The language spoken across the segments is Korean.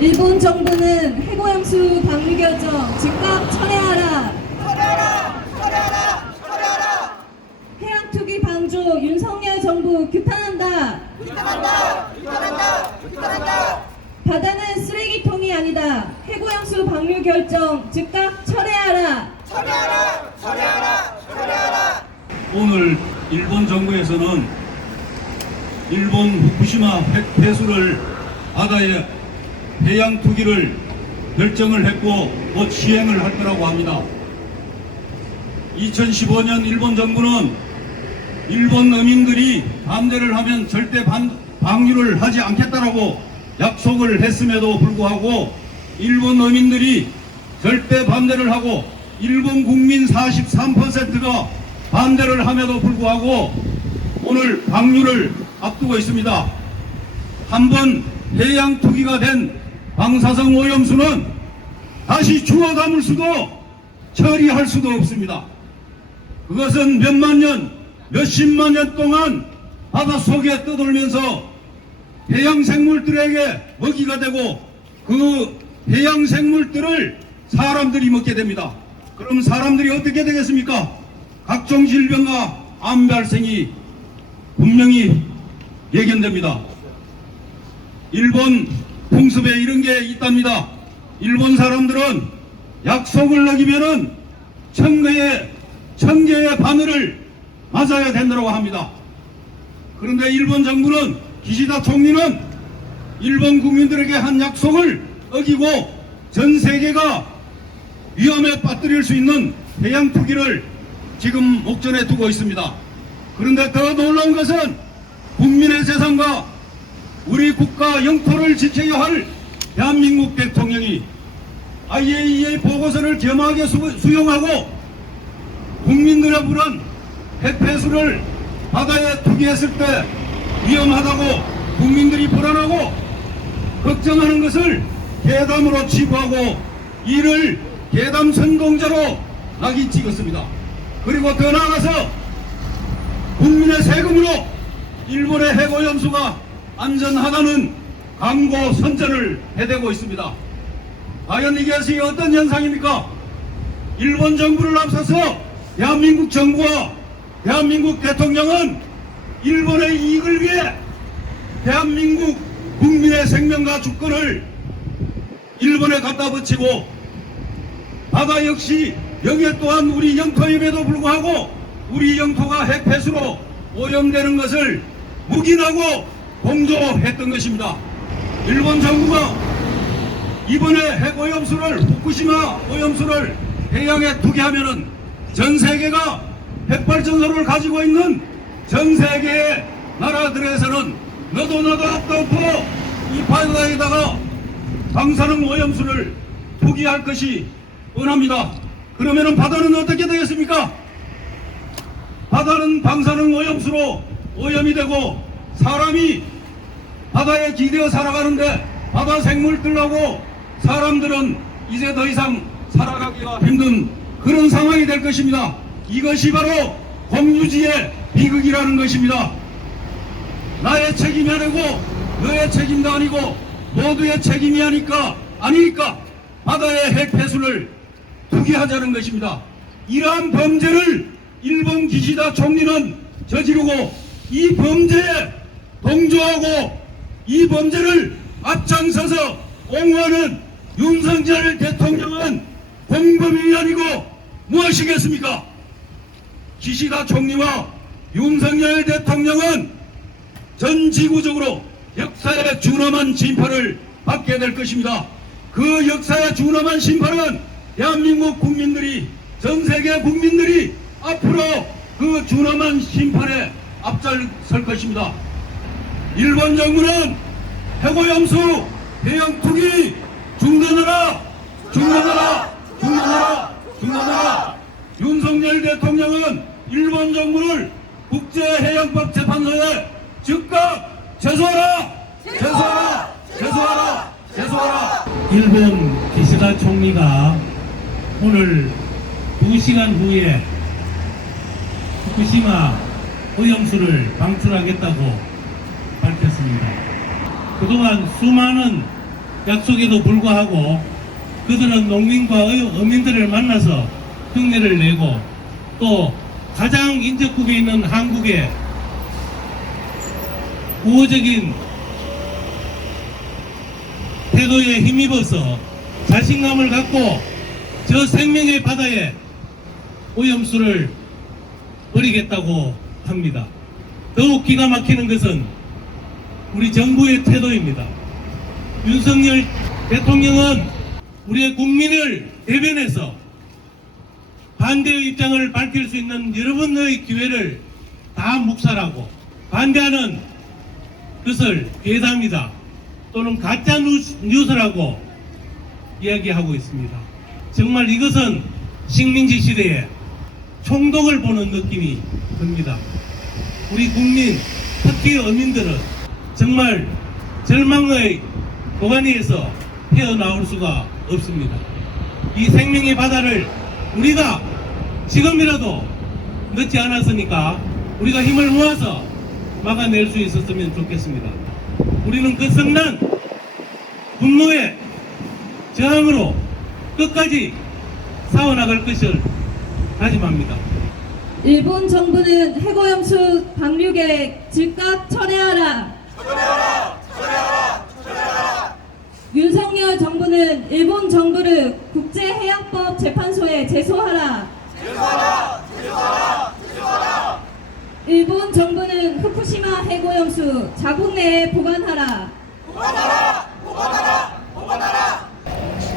일본 정부는 해고염수 방류 결정 즉각 철회하라. 철회하라! 철회하라! 철회하라! 해양 투기 방조 윤석열 정부 규탄한다. 규탄한다! 규탄한다! 규탄한다! 바다는 쓰레기통이 아니다. 해고염수 방류 결정 즉각 철회하라. 철회하라! 철회하라! 철회하라! 오늘 일본 정부에서는 일본 후쿠시마 핵 폐수를 바다에 해양 투기를 결정을 했고 곧 시행을 할 거라고 합니다. 2015년 일본 정부는 일본 어민들이 반대를 하면 절대 방류를 하지 않겠다라고 약속을 했음에도 불구하고 일본 어민들이 절대 반대를 하고 일본 국민 43%가 반대를 함에도 불구하고 오늘 방류를 앞두고 있습니다. 한번 해양 투기가 된 방사성 오염수는 다시 주워 담을 수도 처리할 수도 없습니다. 그것은 몇만 년, 몇십만 년 동안 바닷속에 떠돌면서 해양 생물들에게 먹이가 되고 그 해양 생물들을 사람들이 먹게 됩니다. 그럼 사람들이 어떻게 되겠습니까? 각종 질병과 암 발생이 분명히 예견됩니다. 일본 풍습에 이런 게 있답니다. 일본 사람들은 약속을 어기면은 천개의 바늘을 맞아야 된다고 합니다. 그런데 일본 정부는 기시다 총리는 일본 국민들에게 한 약속을 어기고 전 세계가 위험에 빠뜨릴 수 있는 해양 투기를 지금 목전에 두고 있습니다. 그런데 더 놀라운 것은 국민의 재산과 우리 국가 영토를 지켜야 할 대한민국 대통령이 IAEA 보고서를 겸하게 수용하고 국민들의 불안 핵폐수를 바다에 투기했을 때 위험하다고 국민들이 불안하고 걱정하는 것을 괴담으로 치부하고 이를 괴담 선동자로 낙인 찍었습니다. 그리고 더 나아가서 국민의 세금으로 일본의 해고염수가 안전하다는 광고 선전을 해대고 있습니다. 과연 이것이 어떤 현상입니까? 일본 정부를 앞서서 대한민국 정부와 대한민국 대통령은 일본의 이익을 위해 대한민국 국민의 생명과 주권을 일본에 갖다 바치고 바다 역시 여기에 또한 우리 영토임에도 불구하고 우리 영토가 핵폐수로 오염되는 것을 묵인하고 공조했던 것입니다. 일본 정부가 이번에 핵오염수를 후쿠시마 오염수를 해양에 투기하면은 전 세계가 핵발전소를 가지고 있는 전 세계의 나라들에서는 너도 없도 없고 이 바다에다가 방사능 오염수를 투기할 것이 뻔합니다. 그러면은 바다는 어떻게 되겠습니까? 바다는 방사능 오염수로 오염이 되고 사람이 바다에 기대어 살아가는데 바다 생물들하고 사람들은 이제 더 이상 살아가기가 힘든 그런 상황이 될 것입니다. 이것이 바로 공유지의 비극이라는 것입니다. 나의 책임이 아니고 너의 책임도 아니고 모두의 책임이 아니니까 바다의 핵폐수를 투기하자는 것입니다. 이러한 범죄를 일본 기시다 총리는 저지르고 이 범죄에 동조하고 이 범죄를 앞장서서 옹호하는 윤석열 대통령은 공범이 아니고 무엇이겠습니까? 기시다 총리와 윤석열 대통령은 전 지구적으로 역사에 준엄한 심판을 받게 될 것입니다. 그 역사에 준엄한 심판은 대한민국 국민들이 전 세계 국민들이 앞으로 그 준엄한 심판에 앞장설 것입니다. 일본 정부는 해고염수 해양 투기 중단하라! 윤석열 대통령은 일본 정부를 국제해양법재판소에 즉각 제소하라! 일본 기시다 총리가 오늘 2시간 후에 후쿠시마 오염수를 방출하겠다고 밝혔습니다. 그동안 수많은 약속에도 불구하고 그들은 농민과 어민들을 만나서 흉내를 내고 또 가장 인접국에 있는 한국에 우호적인 태도에 힘입어서 자신감을 갖고 저 생명의 바다에 오염수를 버리겠다고 합니다. 더욱 기가 막히는 것은 우리 정부의 태도입니다. 윤석열 대통령은 우리의 국민을 대변해서 반대의 입장을 밝힐 수 있는 여러분의 기회를 다 묵살하고 반대하는 것을 괴담이다 또는 가짜 뉴스라고 이야기하고 있습니다. 정말 이것은 식민지 시대에 총독을 보는 느낌이 듭니다. 우리 국민, 특히 어민들은 정말 절망의 고관위에서 헤어나올 수가 없습니다. 이 생명의 바다를 우리가 지금이라도 늦지 않았으니까 우리가 힘을 모아서 막아낼 수 있었으면 좋겠습니다. 우리는 그 성난 분노의 저항으로 끝까지 싸워나갈 것을 다짐합니다. 일본 정부는 해고염수 방류 계획 즉각 철회하라. 윤석열 정부는 일본 정부를 국제해양법 재판소에 제소하라. 일본 정부는 후쿠시마 해고염수 자국 내에 보관하라.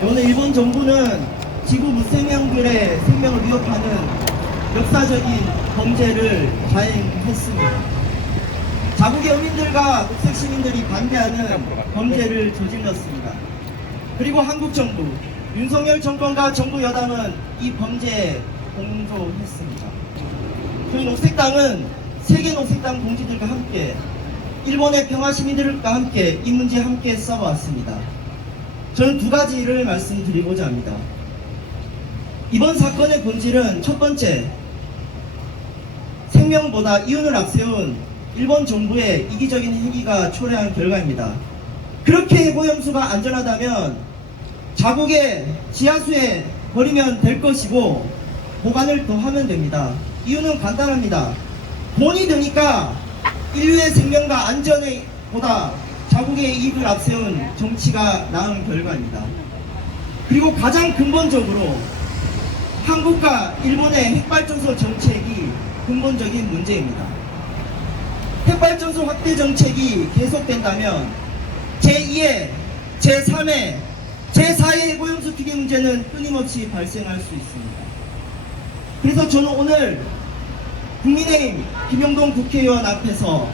오늘 일본 정부는 지구 무생명들의 생명을 위협하는 역사적인 범죄를 자행했습니다. 자국의 어민들과 녹색 시민들이 반대하는 범죄를 저질렀습니다. 그리고 한국 정부, 윤석열 정권과 정부 여당은 이 범죄에 공조했습니다. 저희 녹색당은 세계 녹색당 동지들과 함께 일본의 평화 시민들과 함께 이 문제 함께 싸워왔습니다. 저는 두 가지를 말씀드리고자 합니다. 이번 사건의 본질은 첫 번째, 생명보다 이윤을 앞세운 일본 정부의 이기적인 행위가 초래한 결과입니다. 그렇게 해고염수가 안전하다면 자국의 지하수에 버리면 될 것이고 보관을 더 하면 됩니다. 이유는 간단합니다. 돈이 드니까 인류의 생명과 안전에 보다 자국의 이익을 앞세운 정치가 낳은 결과입니다. 그리고 가장 근본적으로 한국과 일본의 핵발전소 정책이 근본적인 문제입니다. 핵발전소 확대 정책이 계속된다면 제2의, 제3의, 제4의 해고염수 투기 문제는 끊임없이 발생할 수 있습니다. 그래서 저는 오늘 국민의힘 김영동 국회의원 앞에서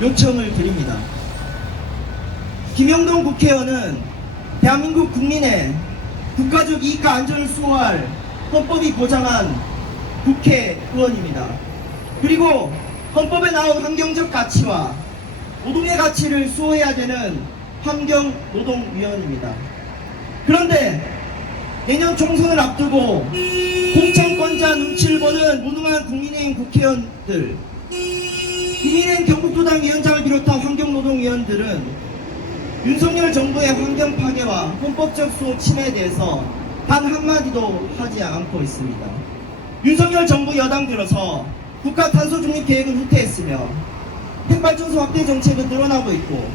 요청을 드립니다. 김영동 국회의원은 대한민국 국민의 국가적 이익과 안전을 수호할 헌법이 보장한 국회의원입니다. 그리고 헌법에 나온 환경적 가치와 노동의 가치를 수호해야 되는 환경노동위원입니다. 그런데 내년 총선을 앞두고 공천권자 눈치를 보는 무능한 국민의힘 국회의원들, 국민의힘 경북도당 위원장을 비롯한 환경노동위원들은 윤석열 정부의 환경 파괴와 헌법적 수호 침해에 대해서 단 한마디도 하지 않고 있습니다. 윤석열 정부 여당 들어서 국가 탄소 중립 계획은 후퇴했으며 핵발전소 확대 정책은 늘어나고 있고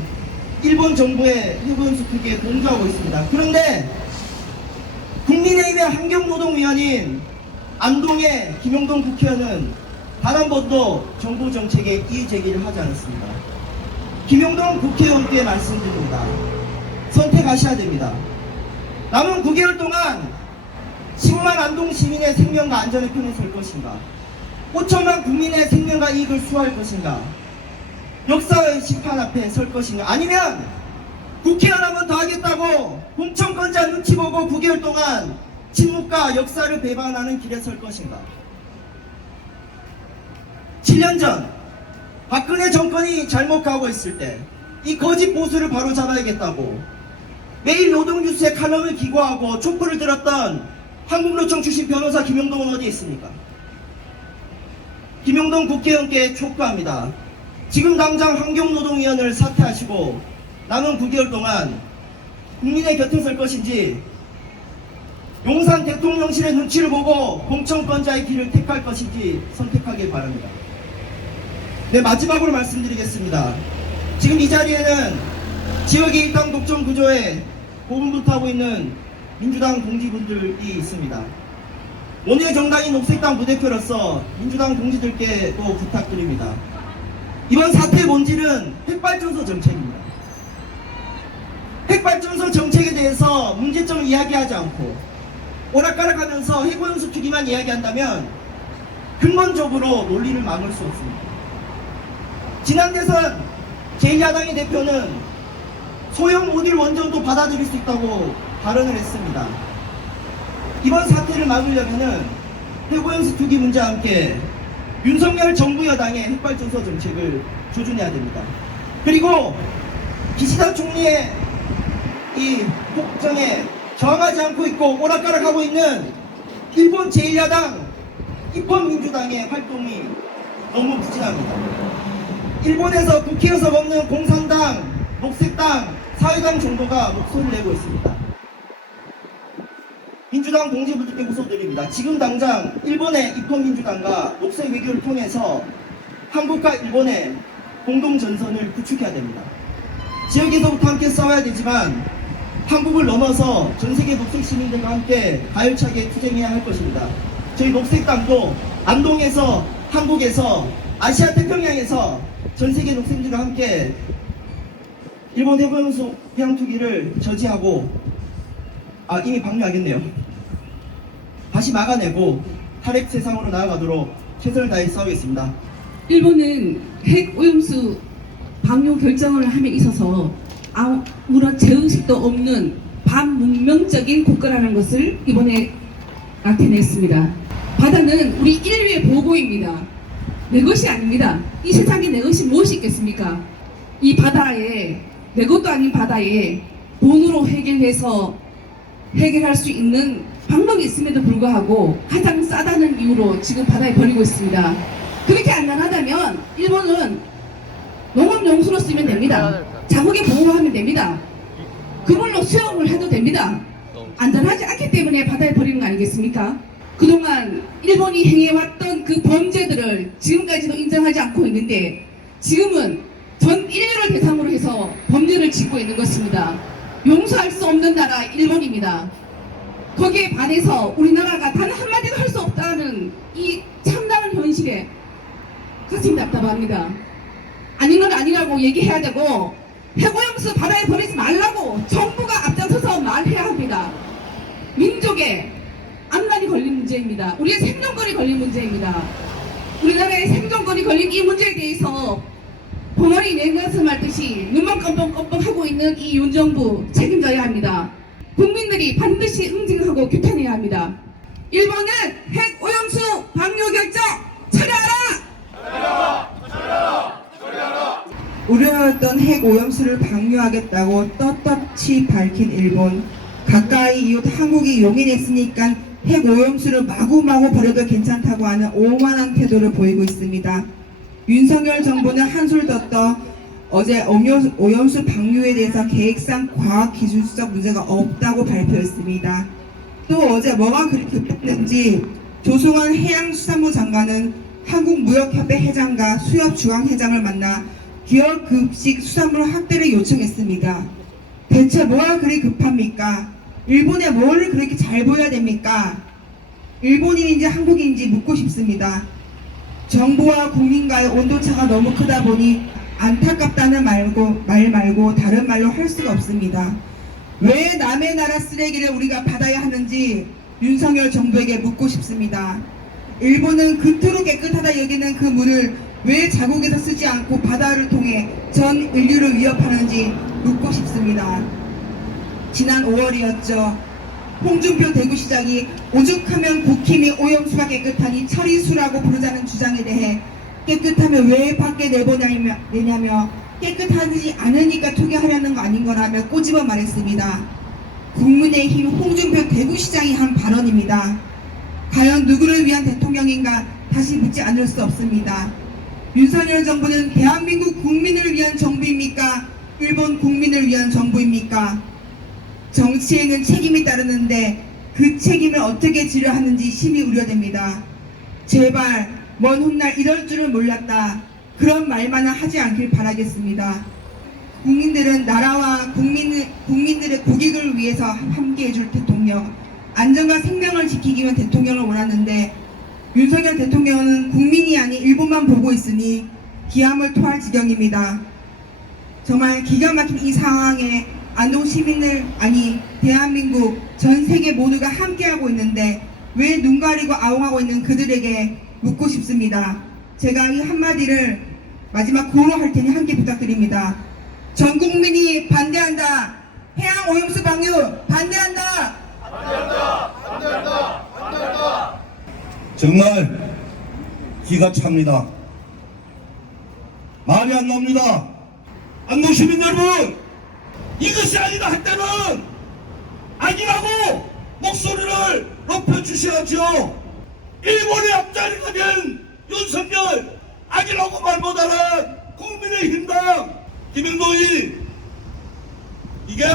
일본 정부의 해고염수 투기에 공조하고 있습니다. 그런데 국민의힘의 환경노동위원인 안동의 김영동 국회의원은 단 한 번도 정부 정책에 이의 제기를 하지 않았습니다. 김영동 국회의원께 말씀드립니다. 선택하셔야 됩니다. 남은 9개월 동안 10만 안동 시민의 생명과 안전의 편에 설 것인가? 5천만 국민의 생명과 이익을 수호할 것인가? 역사의 심판 앞에 설 것인가? 아니면 국회의원 한 번 더 하겠다고 공천권자 눈치 보고 9개월 동안 침묵과 역사를 배반하는 길에 설 것인가? 7년 전 박근혜 정권이 잘못 가고 있을 때 이 거짓 보수를 바로 잡아야겠다고 매일 노동뉴스에 칼럼을 기고하고 촛불을 들었던 한국노총 출신 변호사 김영동은 어디 있습니까? 김영동 국회의원께 촉구합니다. 지금 당장 환경노동위원을 사퇴하시고 남은 9개월 동안 국민의 곁에 설 것인지 용산 대통령실의 눈치를 보고 공천권자의 길을 택할 것인지 선택하길 바랍니다. 네, 마지막으로 말씀드리겠습니다. 지금 이 자리에는 지역의 일당 독점 구조에 고군분투하고 있는 민주당 동지분들이 있습니다. 오늘 정당인 녹색당 부대표로서 민주당 동지들께 또 부탁드립니다. 이번 사태의 본질은 핵발전소 정책입니다. 핵발전소 정책에 대해서 문제점을 이야기하지 않고 오락가락하면서 해고연수 투기만 이야기한다면 근본적으로 논리를 막을 수 없습니다. 지난 대선 제1야당의 대표는 소형 모듈 원전도 받아들일 수 있다고 발언을 했습니다. 이번 사태를 막으려면은 해고연수 투기 문제와 함께 윤석열 정부 여당의 핵발전소 정책을 조준해야 됩니다. 그리고 기시다 총리의 이 폭정에 저항하지 않고 있고 오락가락하고 있는 일본 제1야당 입헌민주당의 활동이 너무 부진합니다. 일본에서 국회에서 먹는 공산당, 녹색당, 사회당 정도가 목소리를 내고 있습니다. 민주당 동지분들께 호소드립니다. 지금 당장 일본의 입헌민주당과 녹색 외교를 통해서 한국과 일본의 공동전선을 구축해야 됩니다. 지역에서부터 함께 싸워야 되지만 한국을 넘어서 전세계 녹색 시민들과 함께 가열차게 투쟁해야 할 것입니다. 저희 녹색당도 안동에서, 한국에서, 아시아 태평양에서 전세계 녹색들과 함께 일본 해고연수 해양 투기를 저지하고 이미 방류하겠네요. 다시 막아내고 탈핵 세상으로 나아가도록 최선을 다해 싸우겠습니다. 일본은 핵 오염수 방류 결정을 함에 있어서 아무런 죄의식도 없는 반문명적인 국가라는 것을 이번에 나타냈습니다. 바다는 우리 인류의 보고입니다. 내 것이 아닙니다. 이 세상에 내 것이 무엇이 있겠습니까? 이 바다에, 내 것도 아닌 바다에 돈으로 해결할 수 있는 방법이 있음에도 불구하고 가장 싸다는 이유로 지금 바다에 버리고 있습니다. 그렇게 안 가능하다면 일본은 농업용수로 쓰면 됩니다. 자국에 보호하면 됩니다. 그걸로 수영을 해도 됩니다. 안전하지 않기 때문에 바다에 버리는 거 아니겠습니까? 그동안 일본이 행해왔던 그 범죄들을 지금까지도 인정하지 않고 있는데 지금은 전 인류를 대상으로 해서 범죄를 짓고 있는 것입니다. 용서할 수 없는 나라 일본입니다. 거기에 반해서 우리나라가 단 한마디도 할 수 없다는 이 참다른 현실에 가슴이 답답합니다. 아닌 건 아니라고 얘기해야 되고 해고용수 바다에 버리지 말라고 정부가 앞장서서 말해야 합니다. 민족의 안달이 걸린 문제입니다. 우리의 생존권이 걸린 문제입니다. 우리나라의 생존권이 걸린 이 문제에 대해서 봉어리 내가슴 앓듯이 눈만 껌뻑껌뻑 하고 있는 이 윤정부 책임져야 합니다. 국민들이 반드시 응징하고 규탄해야 합니다. 일본은 핵 오염수 방류 결정 철회하라! 우려했던 핵 오염수를 방류하겠다고 떳떳이 밝힌 일본. 가까이 이웃 한국이 용인했으니까 핵 오염수를 마구마구 버려도 괜찮다고 하는 오만한 태도를 보이고 있습니다. 윤석열 정부는 한술 더 떠 어제 오염수 방류에 대해서 계획상 과학기술적 문제가 없다고 발표했습니다. 또 어제 뭐가 그렇게 급했는지 조성원 해양수산부 장관은 한국무역협회 회장과 수협중앙회장을 만나 기업급식 수산물 확대를 요청했습니다. 대체 뭐가 그리 급합니까? 일본에 뭘 그렇게 잘 보여야 됩니까? 일본인인지 한국인인지 묻고 싶습니다. 정부와 국민과의 온도차가 너무 크다 보니 안타깝다는 말 말고 다른 말로 할 수가 없습니다. 왜 남의 나라 쓰레기를 우리가 받아야 하는지 윤석열 정부에게 묻고 싶습니다. 일본은 그토록 깨끗하다 여기는 그 물을 왜 자국에서 쓰지 않고 바다를 통해 전 인류를 위협하는지 묻고 싶습니다. 지난 5월이었죠. 홍준표 대구시장이 오죽하면 국힘이 오염수가 깨끗하니 처리수라고 부르자는 주장에 대해 깨끗하면 왜 밖에 내냐며 깨끗하지 않으니까 투기하려는 거 아닌 거라며 꼬집어 말했습니다. 국민의힘 홍준표 대구시장이 한 발언입니다. 과연 누구를 위한 대통령인가 다시 묻지 않을 수 없습니다. 윤석열 정부는 대한민국 국민을 위한 정부입니까? 일본 국민을 위한 정부입니까? 정치에는 책임이 따르는데 그 책임을 어떻게 지려 하는지 심히 우려됩니다. 제발 먼 훗날 이럴 줄은 몰랐다. 그런 말만은 하지 않길 바라겠습니다. 국민들은 나라와 국민들의 국익을 위해서 함께해줄 대통령, 안전과 생명을 지키기 위한 대통령을 원하는데 윤석열 대통령은 국민이 아닌 일본만 보고 있으니 기함을 토할 지경입니다. 정말 기가 막힌 이 상황에 안동 시민들, 아니 대한민국 전 세계 모두가 함께하고 있는데 왜 눈 가리고 아웅하고 있는 그들에게 묻고 싶습니다. 제가 이 한마디를 마지막 구호로 할 테니 함께 부탁드립니다. 전 국민이 반대한다. 해양 오염수 방류 반대한다. 정말 기가 찹니다. 말이 안 나옵니다. 안동 시민 여러분, 이것이 아니다 할 때는 아니라고 목소리를 높여주셔야죠. 일본의 앞자리가 된 윤석열, 아니라고 말 못하는 국민의힘당 김영도이, 이게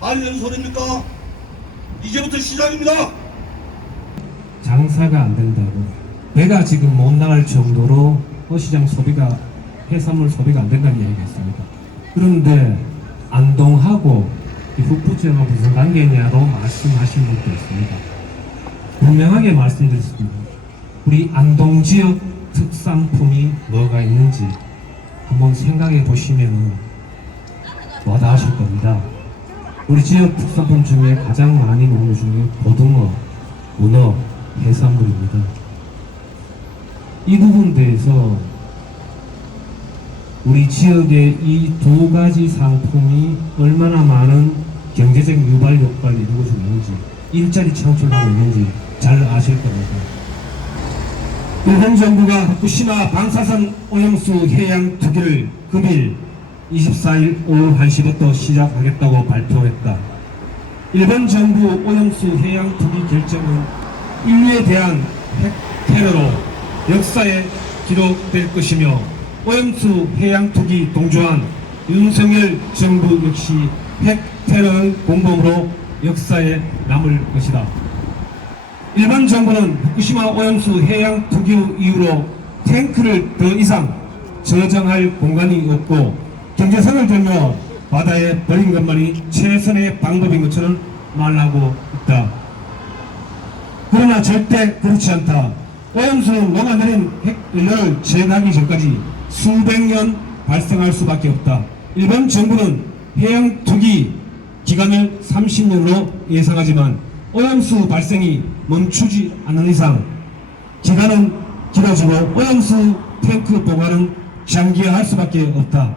말이 되는 소리입니까? 이제부터 시작입니다. 장사가 안 된다고, 배가 지금 못 나갈 정도로 어시장 소비가, 해산물 소비가 안 된다는 얘기가 있습니다. 그런데 안동하고 이 후쿠시마가 무슨 관계냐로 말씀하신 분도 있습니다. 분명하게 말씀드렸습니다. 우리 안동 지역 특산품이 뭐가 있는지 한번 생각해 보시면 와닿으실 겁니다. 우리 지역 특산품 중에 가장 많이 먹는 중에 고등어, 문어, 해산물입니다. 이 부분에 대해서 우리 지역의 이 두 가지 상품이 얼마나 많은 경제적 유발 효과를 이루고 있는지, 일자리 창출하고 있는지 잘 아실 겁니다. 일본 정부가 후쿠시마 방사선 오염수 해양 투기를 금일 24일 오후 1시부터 시작하겠다고 발표했다. 일본 정부 오염수 해양 투기 결정은 인류에 대한 핵 테러로 역사에 기록될 것이며, 오염수 해양 투기 동조한 윤석열 정부 역시 핵 테러의 공범으로 역사에 남을 것이다. 일본 정부는 후쿠시마 오염수 해양 투기 이후로 탱크를 더 이상 저장할 공간이 없고 경제성을 들며 바다에 버린 것만이 최선의 방법인 것처럼 말하고 있다. 그러나 절대 그렇지 않다. 오염수는 녹아내린 핵연료를 제거하기 전까지 수백 년 발생할 수밖에 없다. 일본 정부는 해양 투기 기간을 30년으로 예상하지만 오염수 발생이 멈추지 않는 이상 기간은 길어지고 오염수 탱크 보관은 장기화할 수밖에 없다.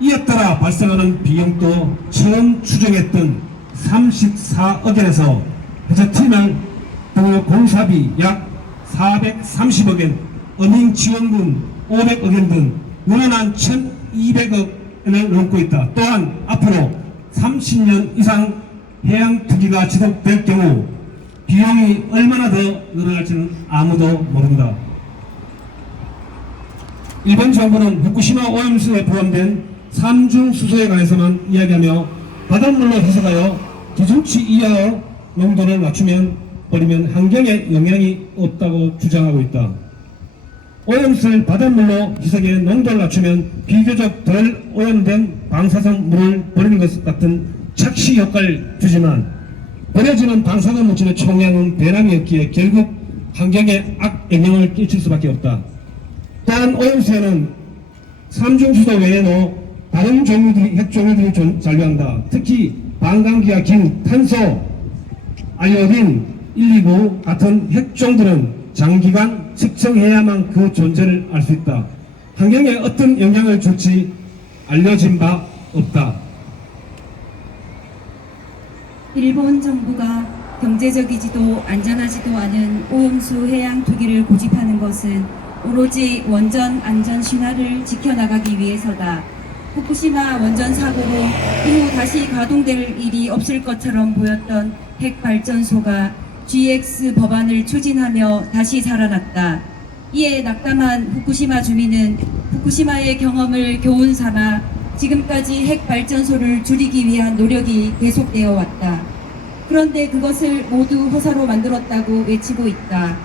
이에 따라 발생하는 비용도 처음 추정했던 34억 원에서 해저터미널 등 공사비 약 430억 원, 어민지원금 500억 원 등 연한 1200억 원을 넘고 있다. 또한 앞으로 30년 이상 해양 투기가 지속될 경우 비용이 얼마나 더 늘어날지는 아무도 모른다. 일본 정부는 후쿠시마 오염수에 포함된 삼중 수소에 관해서만 이야기하며 바닷물로 희석하여 기준치 이하의 농도를 맞추면 버리면 환경에 영향이 없다고 주장하고 있다. 오염수를 바닷물로 희석해 농도를 낮추면 비교적 덜 오염된 방사선 물을 버리는 것 같은 착시 효과를 주지만 버려지는 방사선 물질의 총량은 변함이 없기에 결국 환경에 악영향을 끼칠 수밖에 없다. 또한 오염수에는 삼중수소 외에도 다른 종류들이, 핵종류들이 잔류한다. 특히 반감기가 긴 탄소, 아이오딘, 129 같은 핵종들은 장기간 측정해야만 그 존재를 알 수 있다. 환경에 어떤 영향을 줄지 알려진 바 없다. 일본 정부가 경제적이지도 안전하지도 않은 오염수 해양 투기를 고집하는 것은 오로지 원전 안전 신화를 지켜나가기 위해서다. 후쿠시마 원전 사고로 이후 다시 가동될 일이 없을 것처럼 보였던 핵발전소가 GX 법안을 추진하며 다시 살아났다. 이에 낙담한 후쿠시마 주민은 후쿠시마의 경험을 교훈 삼아 지금까지 핵 발전소를 줄이기 위한 노력이 계속되어 왔다. 그런데 그것을 모두 허사로 만들었다고 외치고 있다.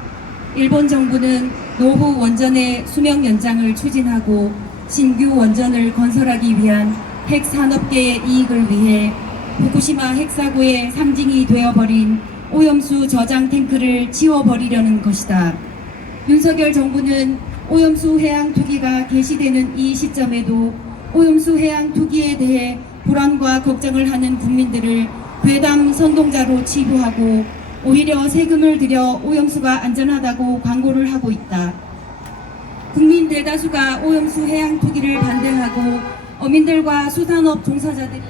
일본 정부는 노후 원전의 수명 연장을 추진하고 신규 원전을 건설하기 위한 핵 산업계의 이익을 위해 후쿠시마 핵사고의 상징이 되어버린 오염수 저장 탱크를 치워버리려는 것이다. 윤석열 정부는 오염수 해양 투기가 개시되는 이 시점에도 오염수 해양 투기에 대해 불안과 걱정을 하는 국민들을 괴담 선동자로 치부하고 오히려 세금을 들여 오염수가 안전하다고 광고를 하고 있다. 국민 대다수가 오염수 해양 투기를 반대하고 어민들과 수산업 종사자들이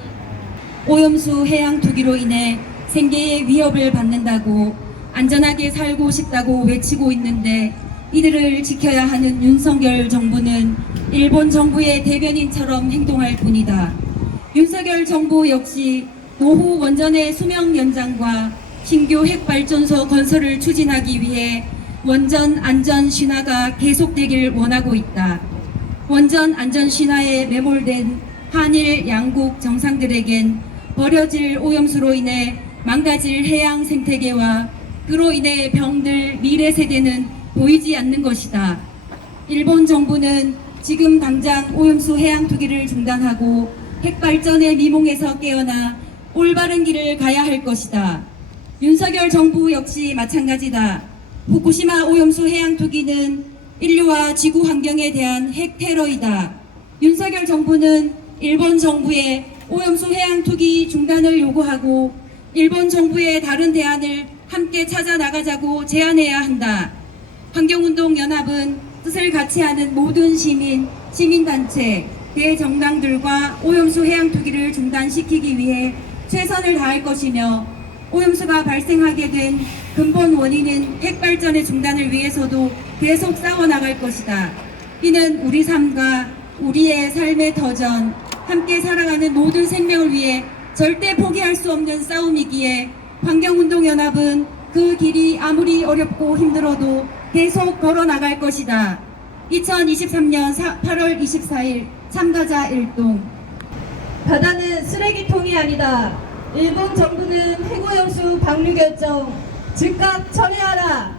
오염수 해양 투기로 인해 생계의 위협을 받는다고 안전하게 살고 싶다고 외치고 있는데 이들을 지켜야 하는 윤석열 정부는 일본 정부의 대변인처럼 행동할 뿐이다. 윤석열 정부 역시 노후 원전의 수명 연장과 신규 핵발전소 건설을 추진하기 위해 원전 안전 신화가 계속되길 원하고 있다. 원전 안전 신화에 매몰된 한일 양국 정상들에겐 버려질 오염수로 인해 망가질 해양 생태계와 그로 인해 병들 미래 세대는 보이지 않는 것이다. 일본 정부는 지금 당장 오염수 해양 투기를 중단하고 핵발전의 미몽에서 깨어나 올바른 길을 가야 할 것이다. 윤석열 정부 역시 마찬가지다. 후쿠시마 오염수 해양 투기는 인류와 지구 환경에 대한 핵 테러이다. 윤석열 정부는 일본 정부의 오염수 해양 투기 중단을 요구하고 일본 정부의 다른 대안을 함께 찾아 나가자고 제안해야 한다. 환경운동연합은 뜻을 같이 하는 모든 시민, 시민단체, 대정당들과 오염수 해양 투기를 중단시키기 위해 최선을 다할 것이며 오염수가 발생하게 된 근본 원인인 핵발전의 중단을 위해서도 계속 싸워나갈 것이다. 이는 우리 삶과 우리의 삶의 터전, 함께 살아가는 모든 생명을 위해 절대 포기할 수 없는 싸움이기에 환경운동연합은 그 길이 아무리 어렵고 힘들어도 계속 걸어나갈 것이다. 2023년 8월 24일 참가자 일동. 바다는 쓰레기통이 아니다. 일본 정부는 핵오염수 방류 결정 즉각 철회하라.